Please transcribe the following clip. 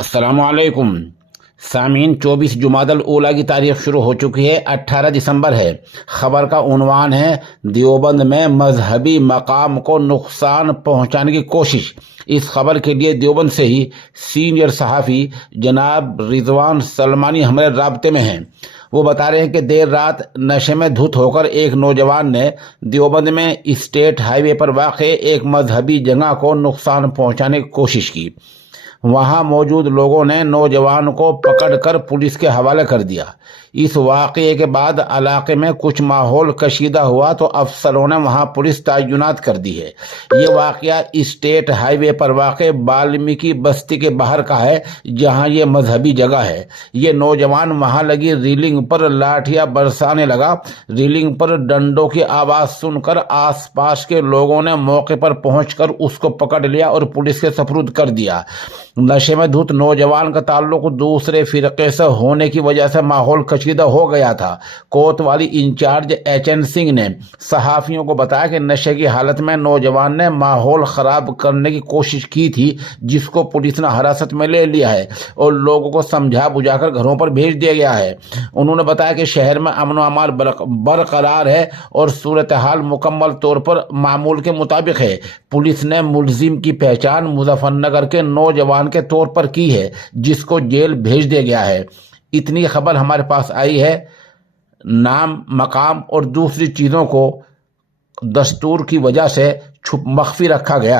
अस्सलामुअलैकुम सामीन। 24 जुमादल ऊला की तारीख शुरू हो चुकी है। 18 दिसंबर है। खबर का उन्वान है देवबंद में मजहबी मकाम को नुकसान पहुंचाने की कोशिश। इस खबर के लिए देवबंद से ही सीनियर सहाफ़ी जनाब रिजवान सलमानी हमारे राब्ते में हैं। वो बता रहे हैं कि देर रात नशे में धुत होकर एक नौजवान ने देवबंद में स्टेट हाईवे पर वाक़े एक मजहबी जगह को नुकसान पहुंचाने की कोशिश की। वहां मौजूद लोगों ने नौजवान को पकड़कर पुलिस के हवाले कर दिया। इस वाक़े के बाद इलाके में कुछ माहौल कशीदा हुआ तो अफसरों ने वहां पुलिस तैनात कर दी है। ये वाक़या स्टेट हाईवे पर वाक़े वाल्मीकि बस्ती के बाहर का है, जहां ये मजहबी जगह है। ये नौजवान वहां लगी रीलिंग पर लाठियां बरसाने लगा। रीलिंग पर डंडों की आवाज़ सुनकर आसपास के लोगों ने मौके पर पहुंचकर उसको पकड़ लिया और पुलिस के सपुर्द कर दिया। नशे में धुत नौजवान का ताल्लुक दूसरे फिरके से होने की वजह से माहौल कशीदा हो गया था। कोतवाली इंचार्ज HN सिंह ने सहाफियों को बताया कि नशे की हालत में नौजवान ने माहौल खराब करने की कोशिश की थी, जिसको पुलिस ने हिरासत में ले लिया है और लोगों को समझा बुझाकर घरों पर भेज दिया गया है। उन्होंने बताया कि शहर में अमन व अमान बरकरार है और सूरत हाल मुकम्मल तौर पर मामूल के मुताबिक है। पुलिस ने मुलजिम की पहचान मुजफ्फरनगर के नौजवान के तौर पर की है, जिसको जेल भेज दिया गया है। इतनी खबर हमारे पास आई है। नाम, मकाम और दूसरी चीज़ों को दस्तूर की वजह से मख्फी रखा गया है।